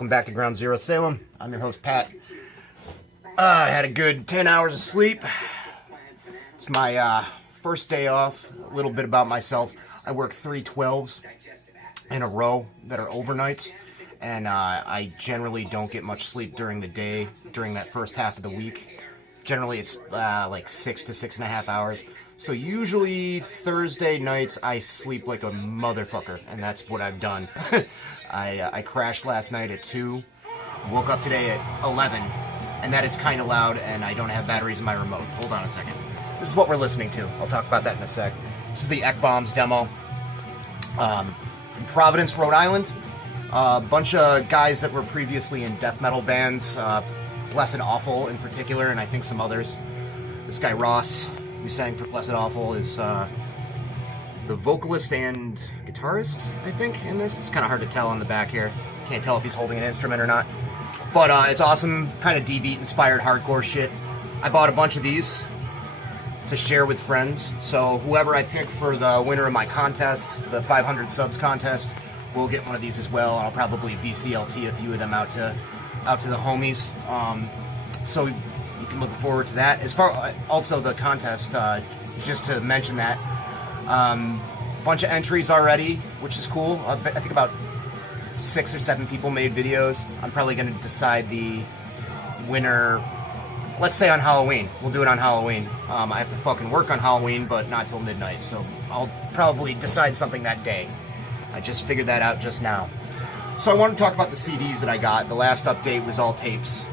Welcome back to Ground Zero Salem. I'm your host, Pat. I had a good 10 hours of sleep. It's my first day off. A little bit about myself. I work 3 12s in a row that are overnights, and I generally don't get much sleep during the day, during that first half of the week. Generally, it's like 6 to 6.5 hours. So usually Thursday nights I sleep like a motherfucker, and that's what I've done. I crashed last night at 2, woke up today at 11, and that is kind of loud, and I don't have batteries in my remote. Hold on a second. This is what we're listening to. I'll talk about that in a sec. This is the Ekbombs demo from Providence, Rhode Island. A bunch of guys that were previously in death metal bands, Blessed Awful in particular, and I think some others. This guy Ross, who sang for Blessed Awful, is the vocalist and guitarist, I think, in this. It's kind of hard to tell on the back here. Can't tell if he's holding an instrument or not. But it's awesome, kind of D-beat inspired hardcore shit. I bought a bunch of these to share with friends, so whoever I pick for the winner of my contest, the 500 subs contest, will get one of these as well. I'll probably BCLT a few of them out to the homies. So you can look forward to that. As far also the contest, just to mention that, bunch of entries already, which is cool. I think about 6 or 7 people made videos. I'm probably going to decide the winner, let's say on Halloween. We'll do it on Halloween. I have to fucking work on Halloween, but not till midnight, so I'll probably decide something that day. I just figured that out just now. So I want to talk about the CDs that I got. The last update was all tapes.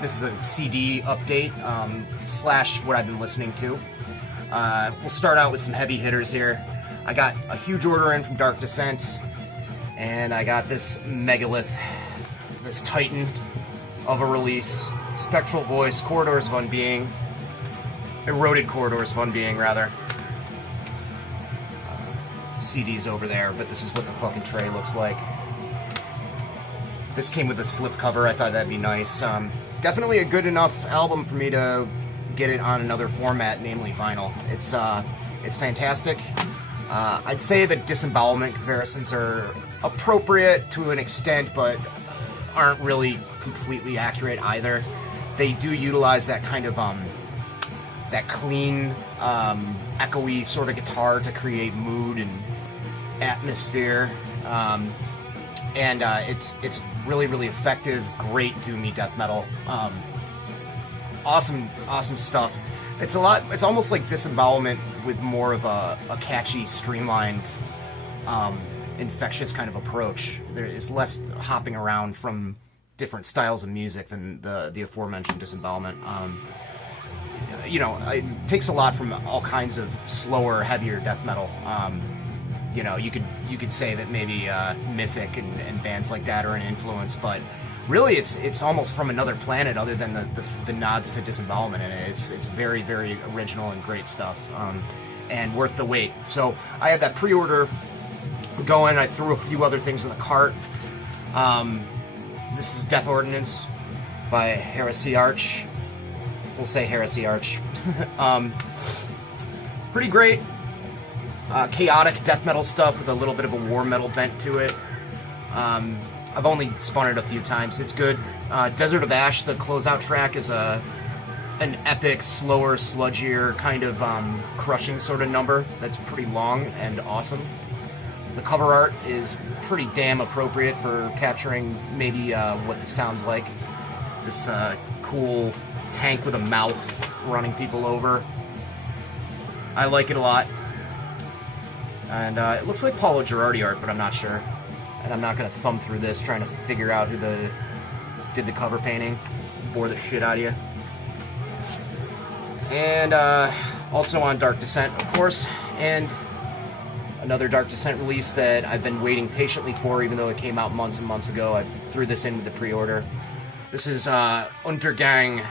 This is a CD update, slash what I've been listening to. We'll start out with some heavy hitters here. I got a huge order in from Dark Descent, and I got this megalith, this titan of a release. Spectral Voice, Corridors of Unbeing. Eroded Corridors of Unbeing, rather. CD's over there, but this is what the fucking tray looks like. This came with a slip cover. I thought that'd be nice. Definitely a good enough album for me to get it on another format, namely vinyl. It's fantastic. I'd say the disembowelment comparisons are appropriate to an extent, but aren't really completely accurate either. They do utilize that kind of that clean, echoey sort of guitar to create mood and atmosphere. And it's really, really effective, great doomy death metal. Awesome stuff. It's almost like disembowelment with more of a catchy, streamlined, infectious kind of approach. There is less hopping around from different styles of music than the aforementioned disembowelment. It takes a lot from all kinds of slower, heavier death metal. You could say that maybe Mythic and bands like that are an influence, but really it's almost from another planet other than the nods to disembowelment, and it's very, very original and great stuff, and worth the wait. So I had that pre-order going. I threw a few other things in the cart. This is Death Ordinance by Heresiarch. We'll say Heresiarch. Pretty great. Chaotic death metal stuff with a little bit of a war metal bent to it. I've only spun it a few times. It's good. Desert of Ash, the closeout track, is an epic, slower, sludgier, kind of crushing sort of number that's pretty long and awesome. The cover art is pretty damn appropriate for capturing maybe what this sounds like. This cool tank with a mouth running people over. I like it a lot. And it looks like Paulo Girardi art, but I'm not sure. And I'm not going to thumb through this trying to figure out who did the cover painting. Bore the shit out of you. And also on Dark Descent, of course. And another Dark Descent release that I've been waiting patiently for, even though it came out months and months ago. I threw this in with the pre-order. This is Untergang,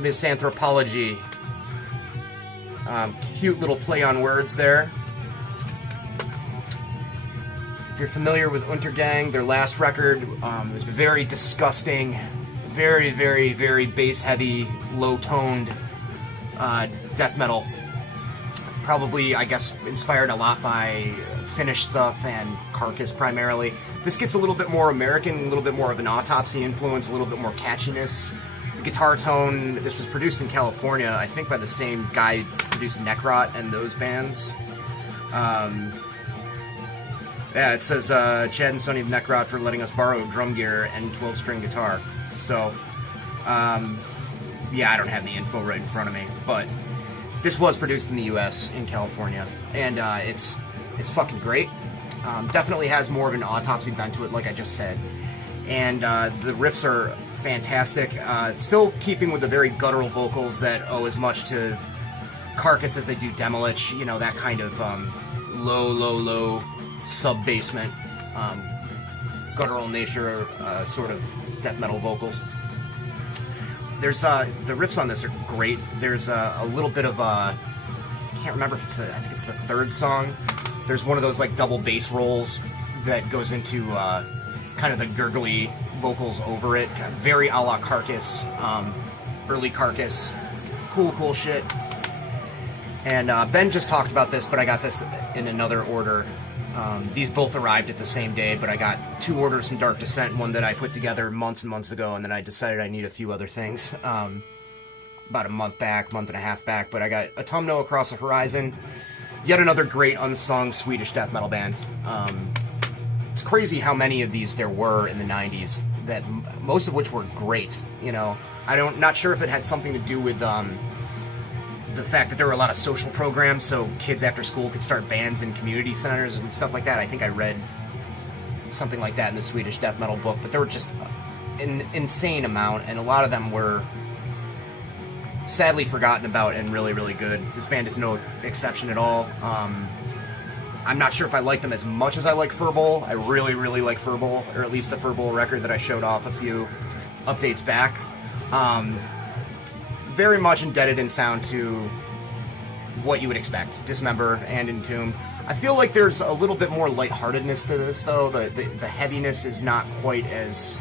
Misanthropology. Cute little play on words there. If you're familiar with Untergang, their last record was very disgusting, very, very, very bass-heavy, low-toned death metal. Probably, I guess, inspired a lot by Finnish stuff and Carcass primarily. This gets a little bit more American, a little bit more of an Autopsy influence, a little bit more catchiness. The guitar tone, this was produced in California, I think by the same guy who produced Necrot and those bands. Yeah, it says, Chad and Sonny of Necrot for letting us borrow drum gear and 12-string guitar. So, yeah, I don't have the info right in front of me, but this was produced in the U.S., in California, and it's fucking great. Definitely has more of an Autopsy bent to it, like I just said. And the riffs are fantastic. Still keeping with the very guttural vocals that owe as much to Carcass as they do Demolich, you know, that kind of low sub-basement, guttural nature, sort of death metal vocals. There's the riffs on this are great. There's a little bit of I can't remember if it's I think it's the third song. There's one of those like double bass rolls that goes into kind of the gurgly vocals over it, kind of very a la Carcass, early Carcass, cool shit. And Ben just talked about this, but I got this in another order. These both arrived at the same day, but I got 2 orders from Dark Descent, one that I put together months and months ago, and then I decided I need a few other things about a month and a half back, but I got Autumno Across the Horizon, yet another great unsung Swedish death metal band. It's crazy how many of these there were in the 90s, that most of which were great, you know. Not sure if it had something to do with the fact that there were a lot of social programs, so kids after school could start bands in community centers and stuff like that. I think I read something like that in the Swedish death metal book, but there were just an insane amount, and a lot of them were sadly forgotten about and really good. This band is no exception at all. I'm not sure if I like them as much as I like Furball. I really like Furball, or at least the Furball record that I showed off a few updates back. Very much indebted in sound to what you would expect, Dismember and Entombed. I feel like there's a little bit more lightheartedness to this, though. The heaviness is not quite as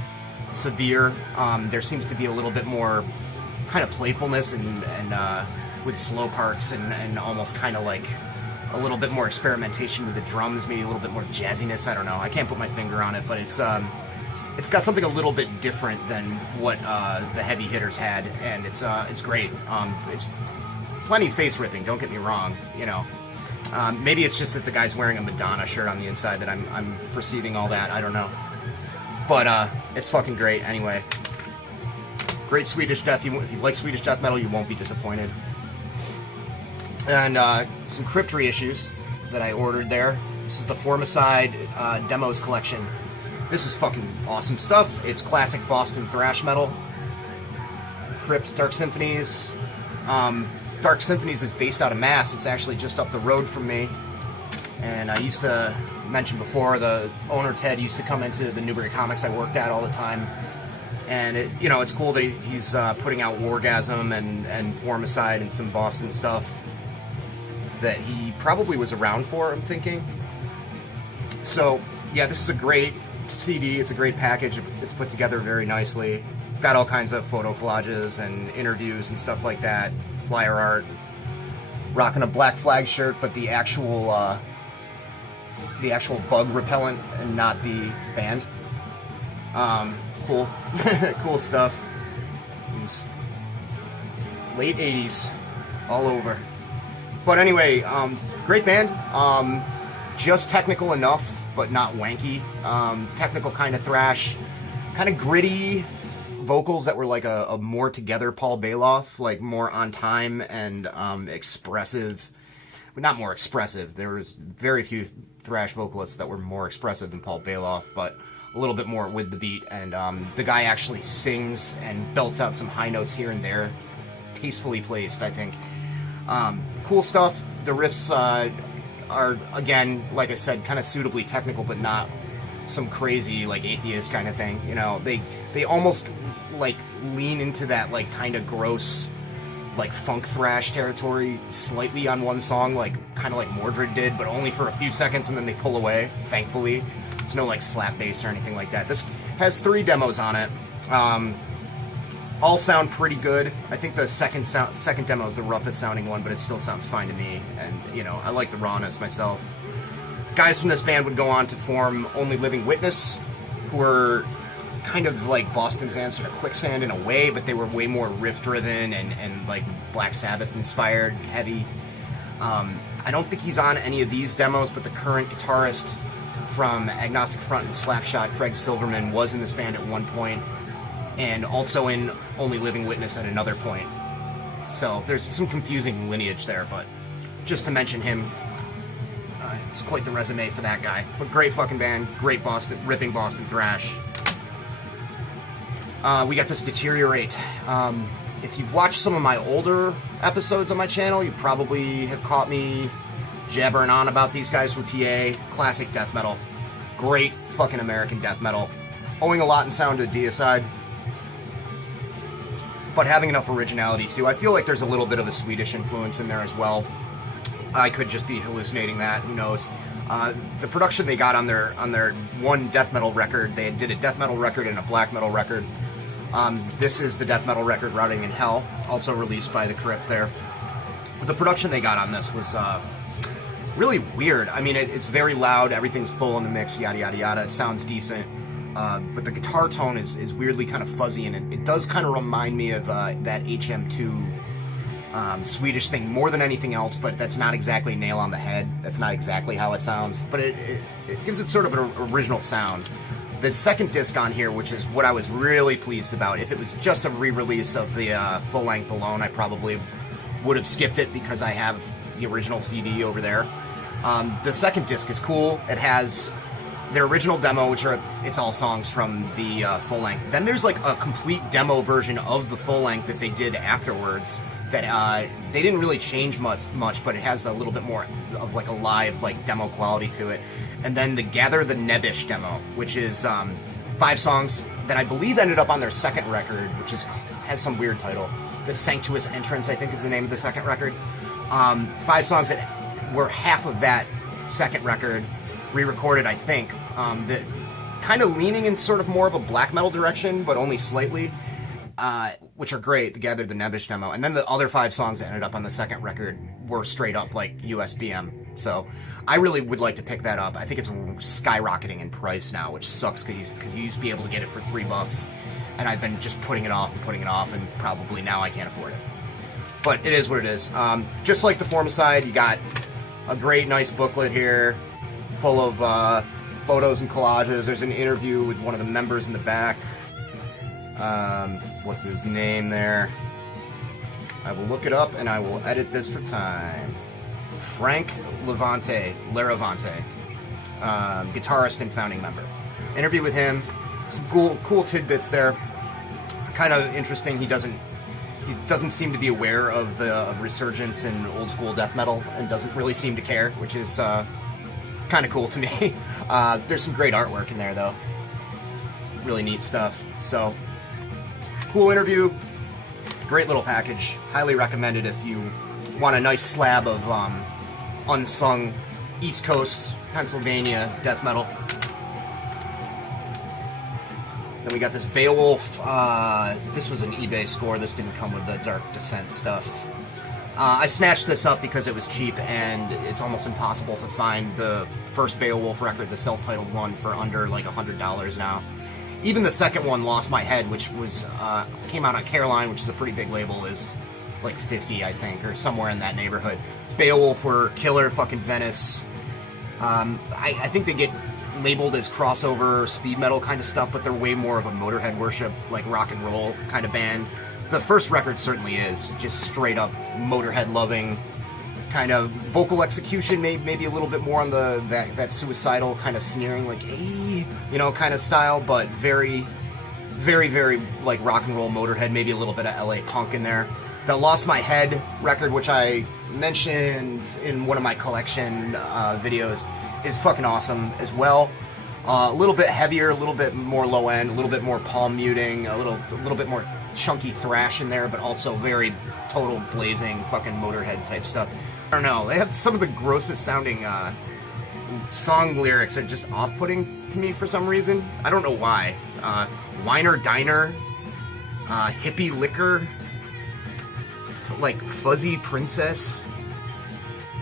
severe. There seems to be a little bit more kind of playfulness and with slow parts and almost kind of like a little bit more experimentation with the drums, maybe a little bit more jazziness. I don't know. I can't put my finger on it, but it's got something a little bit different than what the heavy hitters had, and it's great. It's plenty face ripping. Don't get me wrong. You know, maybe it's just that the guy's wearing a Madonna shirt on the inside that I'm perceiving all that. I don't know, but it's fucking great anyway. Great Swedish death. If you like Swedish death metal, you won't be disappointed. And some Crypt reissues that I ordered there. This is the Formicide Demos collection. This is fucking awesome stuff. It's classic Boston thrash metal. Crypt, Dark Symphonies. Dark Symphonies is based out of Mass. It's actually just up the road from me. And I used to mention before, the owner Ted used to come into the Newbury Comics I worked at all the time. And it's cool that he's putting out Wargasm and Formicide and some Boston stuff that he probably was around for, I'm thinking. So, yeah, this is a great CD. It's a great package. It's put together very nicely. It's got all kinds of photo collages and interviews and stuff like that. Flyer art. Rocking a Black Flag shirt, but the actual bug repellent and not the band. Cool. Cool stuff. These late 80s all over. But anyway, great band. Just technical enough, but not wanky. Technical kind of thrash, kind of gritty vocals that were like a more together Paul Bailoff, like more on time and expressive. Not more expressive. There was very few thrash vocalists that were more expressive than Paul Bailoff, but a little bit more with the beat. And the guy actually sings and belts out some high notes here and there, tastefully placed, I think. Cool stuff. The riffs are, again, like I said, kind of suitably technical, but not some crazy, like, atheist kind of thing. You know, they almost, like, lean into that, like, kind of gross, like, funk thrash territory slightly on one song, like, kind of like Mordred did, but only for a few seconds, and then they pull away, thankfully. There's no, like, slap bass or anything like that. This has 3 demos on it. All sound pretty good. I think the second demo is the roughest sounding one, but it still sounds fine to me. And, you know, I like the rawness myself. Guys from this band would go on to form Only Living Witness, who were kind of like Boston's answer to Quicksand in a way, but they were way more riff-driven and like Black Sabbath-inspired, heavy. I don't think he's on any of these demos, but the current guitarist from Agnostic Front and Slapshot, Craig Silverman, was in this band at one point, and also in Only Living Witness at another point. So there's some confusing lineage there, but just to mention him, it's quite the resume for that guy. But great fucking band, great ripping Boston thrash. We got this Deteriorate. If you've watched some of my older episodes on my channel, you probably have caught me jabbering on about these guys from PA. Classic death metal. Great fucking American death metal. Owing a lot in sound to Deicide, but having enough originality too. I feel like there's a little bit of a Swedish influence in there as well. I could just be hallucinating that, who knows. The production they got on their one death metal record, they did a death metal record and a black metal record. This is the death metal record, Routing in Hell, also released by the Crypt there. The production they got on this was really weird. I mean, it's very loud, everything's full in the mix, yada yada yada, it sounds decent. But the guitar tone is weirdly kind of fuzzy, and it does kind of remind me of that HM2 Swedish thing more than anything else, but that's not exactly nail on the head. That's not exactly how it sounds, but it gives it sort of an original sound. The second disc on here, which is what I was really pleased about, if it was just a re-release of the full length alone, I probably would have skipped it because I have the original CD over there. The second disc is cool. It has their original demo, which it's all songs from the full length. Then there's like a complete demo version of the full length that they did afterwards that they didn't really change much, but it has a little bit more of like a live like demo quality to it. And then the Gather the Nebbish demo, which is 5 songs that I believe ended up on their second record, which has some weird title. The Sanctuous Entrance, I think, is the name of the second record. 5 songs that were half of that second record, re-recorded, I think. That kind of leaning in sort of more of a black metal direction, but only slightly, which are great, the Gather the Nebbish demo. And then the other 5 songs that ended up on the second record were straight up like USBM. So I really would like to pick that up. I think it's skyrocketing in price now, which sucks because you used to be able to get it for $3, and I've been just putting it off, and probably now I can't afford it. But it is what it is. Just like the Formicide, you got a great, nice booklet here, full of photos and collages. There's an interview with one of the members in the back. What's his name there? I will look it up and I will edit this for time. Frank Larevante, guitarist and founding member. Interview with him. Some cool tidbits there. Kind of interesting. He doesn't seem to be aware of the resurgence in old school death metal and doesn't really seem to care, which is kind of cool to me. There's some great artwork in there though. Really neat stuff. So, cool interview. Great little package. Highly recommended if you want a nice slab of unsung East Coast Pennsylvania death metal. Then we got this Beowulf. This was an eBay score. This didn't come with the Dark Descent stuff. I snatched this up because it was cheap, and it's almost impossible to find the first Beowulf record, the self-titled one, for under like $100 now. Even the second one, Lost My Head, which was came out on Caroline, which is a pretty big label, is like $50, I think, or somewhere in that neighborhood. Beowulf were killer fucking Venice. I think they get labeled as crossover speed metal kind of stuff, but they're way more of a Motorhead worship, like rock and roll kind of band. The first record certainly is just straight up Motorhead loving kind of vocal execution, maybe a little bit more on that suicidal kind of sneering, like hey, kind of style, but very, very, very like rock and roll Motorhead, maybe a little bit of LA punk in there. The Lost My Head record, which I mentioned in one of my collection videos, is fucking awesome as well. A little bit heavier, a little bit more low end, a little bit more palm muting, a little bit more chunky thrash in there, but also very total blazing fucking Motorhead type stuff. I don't know, they have some of the grossest sounding song lyrics are just off-putting to me for some reason. I don't know why. Winer Diner, Hippie Liquor, like Fuzzy Princess.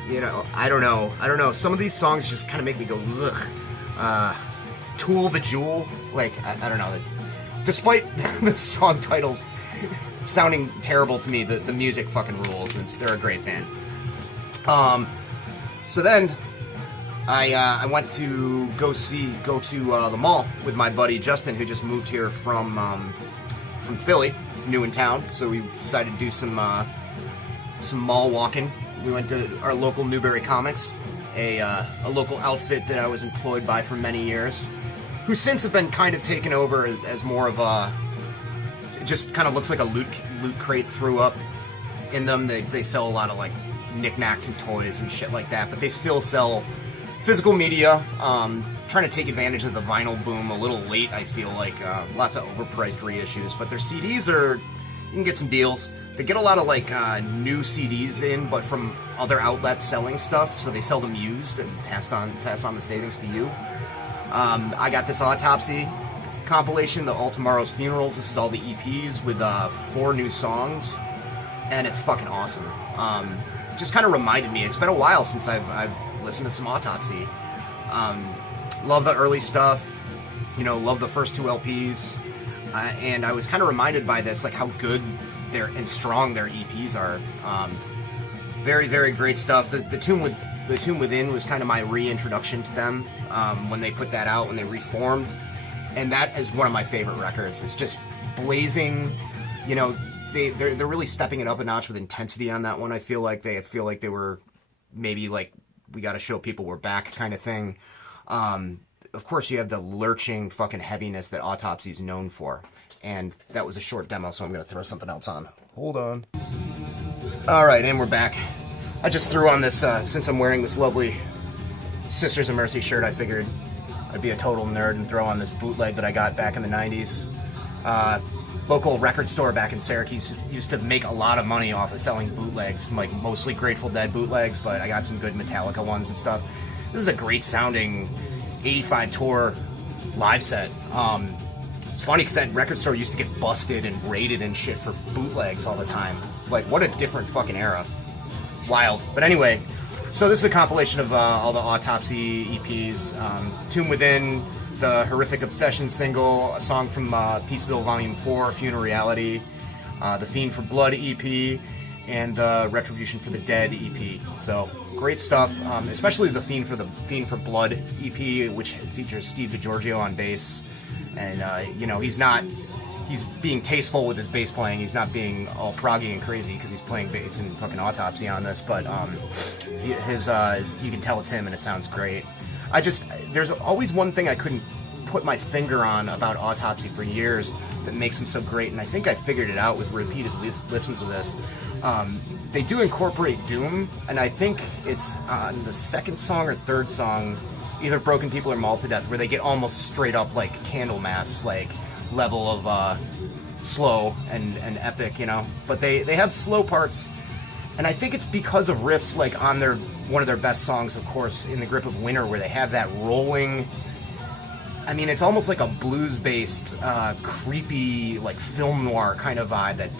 You know, I don't know. Some of these songs just kind of make me go, ugh. Tool the Jewel, like, I don't know. Despite the song titles sounding terrible to me, the music fucking rules, and they're a great band. So then I went to go to the mall with my buddy Justin, who just moved here from Philly. He's new in town, so we decided to do some mall walking. We went to our local Newbury Comics, a local outfit that I was employed by for many years, who since have been kind of taken over as more of a, it just kind of looks like a loot crate threw up in them. They sell a lot of like knickknacks and toys and shit like that, but they still sell physical media. Trying to take advantage of the vinyl boom a little late, I feel like. Lots of overpriced reissues, but their CDs you can get some deals. They get a lot of like new CDs in, but from other outlets selling stuff, so they sell them used and pass on the savings to you. I got this Autopsy compilation, the All Tomorrow's Funerals. This is all the EPs with 4 new songs, and it's fucking awesome. Just kind of reminded me, it's been a while since I've listened to some Autopsy. Love the early stuff, love the first 2 LPs, and I was kind of reminded by this, like how good and strong their EPs are. Very, very great stuff. The Tomb Within was kind of my reintroduction to them when they put that out, when they reformed, and that is one of my favorite records. It's just blazing, they're really stepping it up a notch with intensity on that one. I feel like they were maybe like, we got to show people we're back kind of thing. Of course, you have the lurching fucking heaviness that Autopsy is known for. And that was a short demo, so I'm going to throw something else on. Hold on. Alright, and we're back. I just threw on this, since I'm wearing this lovely Sisters of Mercy shirt, I figured I'd be a total nerd and throw on this bootleg that I got back in the 90s. Local record store back in Syracuse used to make a lot of money off of selling bootlegs, like mostly Grateful Dead bootlegs, but I got some good Metallica ones and stuff. This is a great sounding 85 tour live set. It's funny because that record store used to get busted and raided and shit for bootlegs all the time. Like, what a different fucking era. Wild. But anyway, so this is a compilation of all the Autopsy EPs. Tomb Within, the Horrific Obsession single, a song from Peaceville Volume 4, Funeral Reality, the Fiend for Blood EP, and the Retribution for the Dead EP. So, great stuff, especially the Fiend for Blood EP, which features Steve DiGiorgio on bass. And, he's being tasteful with his bass playing. He's not being all proggy and crazy because he's playing bass and fucking Autopsy on this, but you can tell it's him and it sounds great. There's always one thing I couldn't put my finger on about Autopsy for years that makes them so great, and I think I figured it out with repeated listens of this. They do incorporate Doom, and I think it's on the second song or third song, either Broken People or Mauled to Death, where they get almost straight up like Candlemass, like level of slow and epic, but they have slow parts, and I think it's because of riffs like on one of their best songs, of course, In the Grip of Winter, where they have that rolling, it's almost like a blues-based, creepy, like film noir kind of vibe, that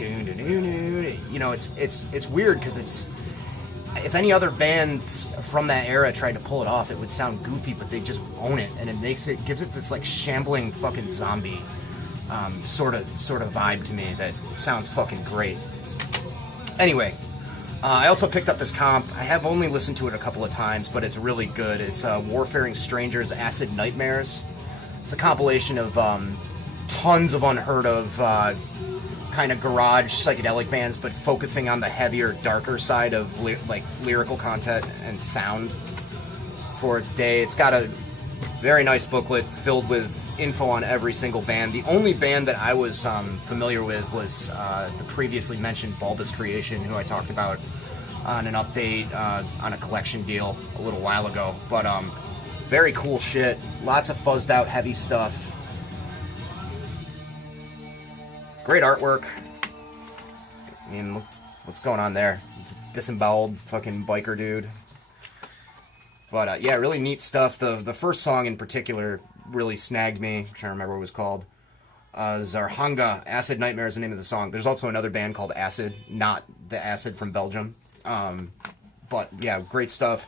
it's weird because if any other band from that era tried to pull it off, it would sound goofy, but they just own it, and gives it this like shambling fucking zombie sort of vibe to me that sounds fucking great. Anyway, I also picked up this comp. I have only listened to it a couple of times, but it's really good. It's Warfaring Strangers Acid Nightmares. It's a compilation of tons of unheard of kind of garage psychedelic bands, but focusing on the heavier, darker side of lyrical content and sound for its day. It's got a very nice booklet filled with info on every single band. The only band that I was familiar with was the previously mentioned Bulbous Creation, who I talked about on an update on a collection deal a little while ago. But very cool shit. Lots of fuzzed out heavy stuff. Great artwork. What's going on there? It's a disemboweled fucking biker dude. But yeah, really neat stuff. The first song in particular really snagged me. I'm trying to remember what it was called. Zarhanga, Acid Nightmare is the name of the song. There's also another band called Acid, not the Acid from Belgium. But yeah, great stuff.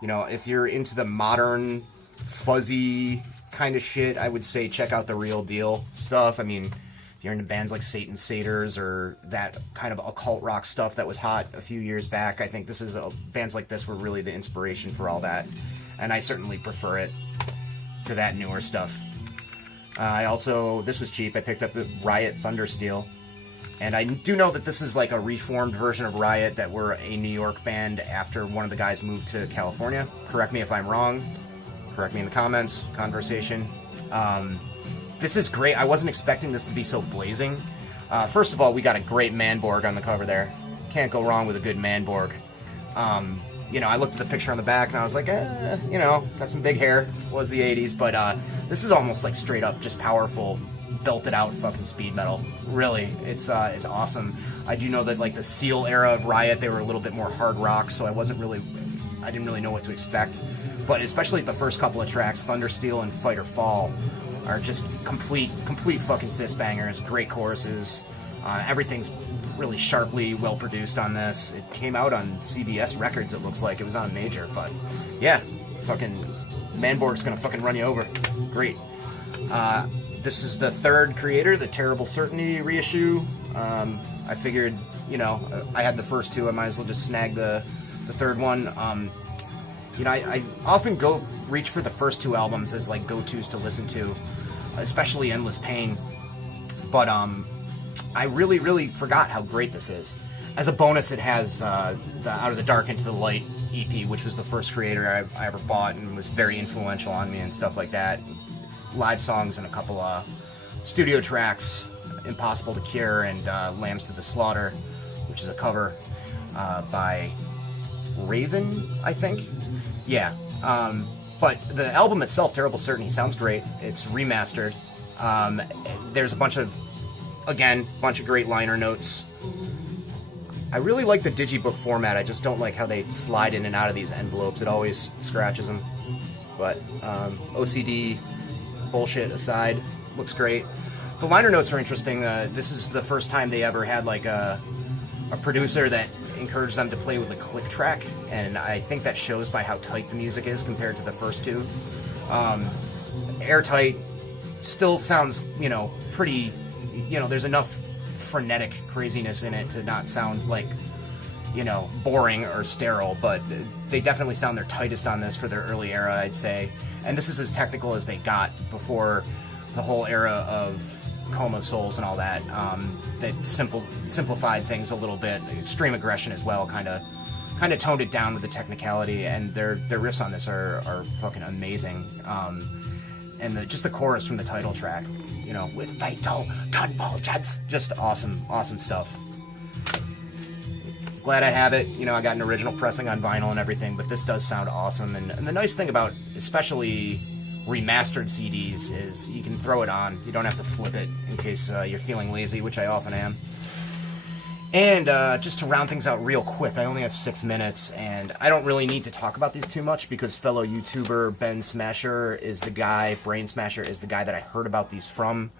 You know, if you're into the modern, fuzzy kind of shit, I would say check out the Real Deal stuff. I mean, if you're into bands like Satan Satyrs or that kind of occult rock stuff that was hot a few years back, I think bands like this were really the inspiration for all that. And I certainly prefer it to that newer stuff. This was cheap, I picked up the Riot Thundersteel. And I do know that this is like a reformed version of Riot that were a New York band after one of the guys moved to California. Correct me if I'm wrong. Correct me in the comments, conversation. This is great. I wasn't expecting this to be so blazing. First of all, we got a great Manborg on the cover there. Can't go wrong with a good Manborg. You know, I looked at the picture on the back and I was like, you know, got some big hair. Was the 80s, but this is almost like straight up just powerful, belted out fucking speed metal. Really, it's awesome. I do know that like the Seal era of Riot, they were a little bit more hard rock, so I didn't really know what to expect. But especially the first couple of tracks, Thundersteel and Fight or Fall, are just complete fucking fist bangers. Great choruses. Everything's really sharply well produced on this. It came out on CBS Records, it looks like. It was on a major, but yeah, fucking Manborg's gonna fucking run you over. Great. This is the third Kreator, the Terrible Certainty reissue. I figured, you know, I had the first two, I might as well just snag the third one. You know, I often reach for the first two albums as like go-tos to listen to, especially Endless Pain. But I really forgot how great this is. As a bonus, it has the Out of the Dark into the Light EP, which was the first Kreator I ever bought and was very influential on me and stuff like that. Live songs and a couple of studio tracks, Impossible to Cure and Lambs to the Slaughter, which is a cover by Raven, I think. Yeah. But the album itself, Terrible Certainty, sounds great. It's remastered. There's a bunch of great liner notes. I really like the digibook format. I just don't like how they slide in and out of these envelopes. It always scratches them. But OCD bullshit aside, looks great. The liner notes are interesting. This is the first time they ever had like a producer that encouraged them to play with a click track, and I think that shows by how tight the music is compared to the first two. Airtight still sounds, you know, pretty, you know, there's enough frenetic craziness in it to not sound like, you know, boring or sterile, but they definitely sound their tightest on this for their early era, I'd say. And this is as technical as they got before the whole era of Coma of Souls and all that. That simplified things a little bit. Extreme Aggression as well, kind of toned it down with the technicality, and their riffs on this are fucking amazing. And just the chorus from the title track, you know, with fatal convulsions, just awesome stuff. Glad I have it. You know, I got an original pressing on vinyl and everything, but this does sound awesome. And the nice thing about especially remastered CDs is you can throw it on. You don't have to flip it in case you're feeling lazy, which I often am. And just to round things out real quick, I only have 6 minutes, and I don't really need to talk about these too much because fellow YouTuber Brain Smasher is the guy that I heard about these from,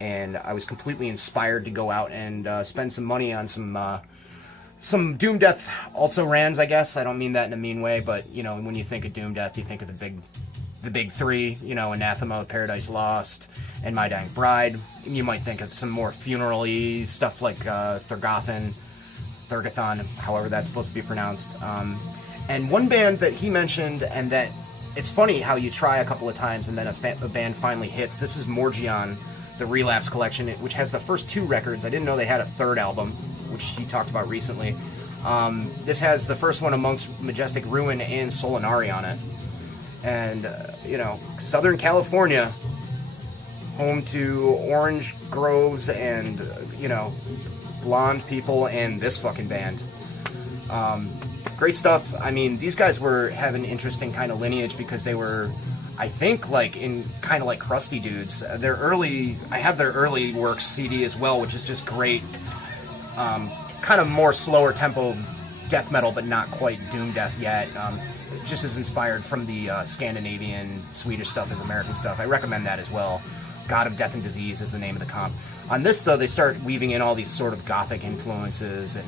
and I was completely inspired to go out and spend some money on some Doom Death also rans, I guess. I don't mean that in a mean way, but, you know, when you think of Doom Death, you think of the big three, you know, Anathema, Paradise Lost, and My Dying Bride. You might think of some more funeral-y stuff like Thurgathon, however that's supposed to be pronounced. And one band that he mentioned, and that it's funny how you try a couple of times and then a band finally hits. This is Morgion, the Relapse Collection, which has the first 2 records. I didn't know they had a third album, which he talked about recently. This has the first one, Amongst Majestic Ruin, and Solinari on it. And, you know, Southern California, home to orange groves and, you know, blonde people and this fucking band. Great stuff. I mean, these guys have an interesting kind of lineage because they were, I think, like, in kind of like crusty dudes. I have their early works CD as well, which is just great. Kind of more slower tempo death metal, but not quite doom death yet. Just as inspired from the Scandinavian, Swedish stuff as American stuff. I recommend that as well. God of Death and Disease is the name of the comp. On this, though, they start weaving in all these sort of gothic influences and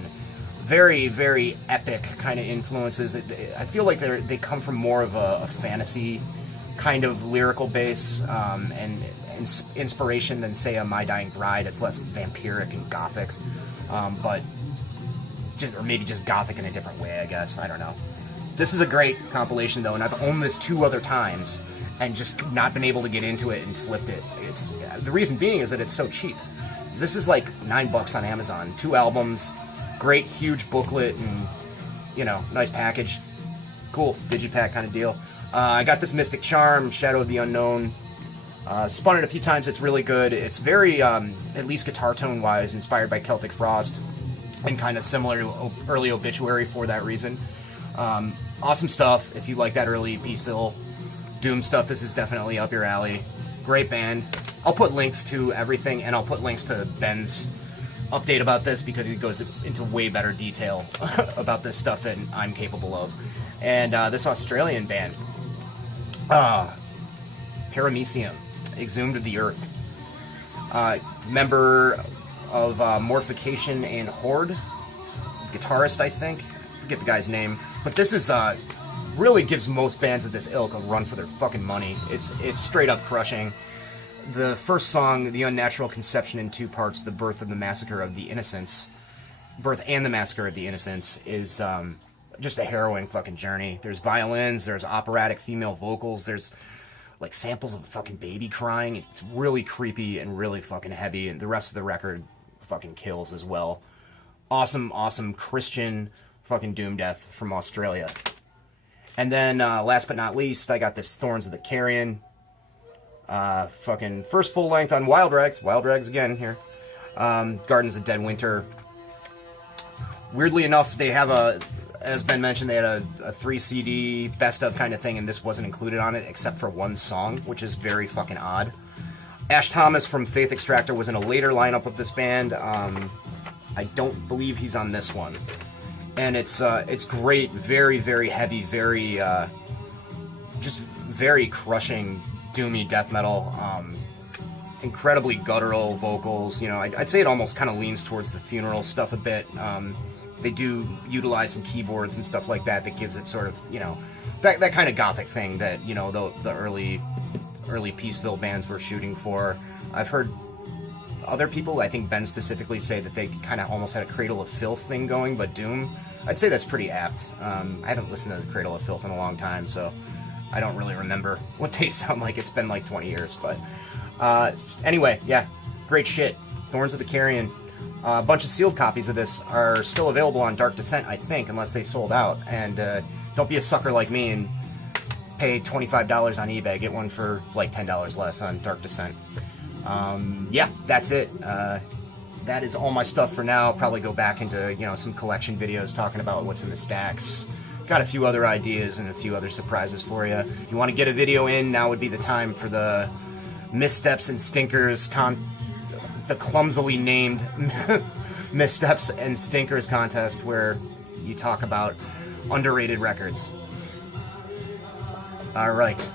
very, very epic kind of influences. I feel like they come from more of a fantasy kind of lyrical base and inspiration than, say, a My Dying Bride. It's less vampiric and gothic, but or maybe just gothic in a different way, I guess. I don't know. This is a great compilation, though, and I've owned this 2 other times and just not been able to get into it and flipped it. The reason being is that it's so cheap. This is like $9 on Amazon. 2 albums, great huge booklet, and, you know, nice package. Cool, digipack kind of deal. I got this Mystic Charm, Shadow of the Unknown. Spun it a few times, it's really good. It's very, at least guitar tone-wise, inspired by Celtic Frost, and kind of similar to early Obituary for that reason. Awesome stuff. If you like that early Peaceville Doom stuff, this is definitely up your alley. Great band. I'll put links to everything, and I'll put links to Ben's update about this because he goes into way better detail about this stuff than I'm capable of. And this Australian band, Paramæcium, Exhumed of the Earth. Member of Mortification and Horde. Guitarist, I think. Forget the guy's name. But this is really gives most bands of this ilk a run for their fucking money. It's straight up crushing. The first song, The Unnatural Conception in 2 parts, The Birth and the Massacre of the Innocents, is just a harrowing fucking journey. There's violins, there's operatic female vocals, there's like samples of a fucking baby crying. It's really creepy and really fucking heavy, and the rest of the record fucking kills as well. Awesome, awesome Christian fucking doom death from Australia. And then, last but not least, I got this Thorns of the Carrion. Fucking first full length on Wild Rags again here. Gardens of Dead Winter. Weirdly enough, they have as Ben mentioned, they had a 3 CD best of kind of thing, and this wasn't included on it except for 1 song, which is very fucking odd. Ash Thomas from Faith Extractor was in a later lineup of this band. I don't believe he's on this one. And it's great, very, very heavy, very, just very crushing, doomy death metal. Incredibly guttural vocals. You know, I'd say it almost kind of leans towards the funeral stuff a bit. They do utilize some keyboards and stuff like that gives it sort of, you know, that kind of gothic thing that, you know, the early Peaceville bands were shooting for. I've heard other people, I think Ben specifically, say that they kind of almost had a Cradle of Filth thing going, but Doom. I'd say that's pretty apt. I haven't listened to the Cradle of Filth in a long time, so I don't really remember what they sound like. It's been like 20 years, but anyway, yeah, great shit. Thorns of the Carrion. A bunch of sealed copies of this are still available on Dark Descent, I think, unless they sold out. And don't be a sucker like me and pay $25 on eBay. Get one for like $10 less on Dark Descent. Yeah, that's it. That is all my stuff for now. I'll probably go back into, you know, some collection videos talking about what's in the stacks. Got a few other ideas and a few other surprises for you. If you want to get a video in, now would be the time for the Missteps and Stinkers the clumsily named Missteps and Stinkers contest, where you talk about underrated records. Alright.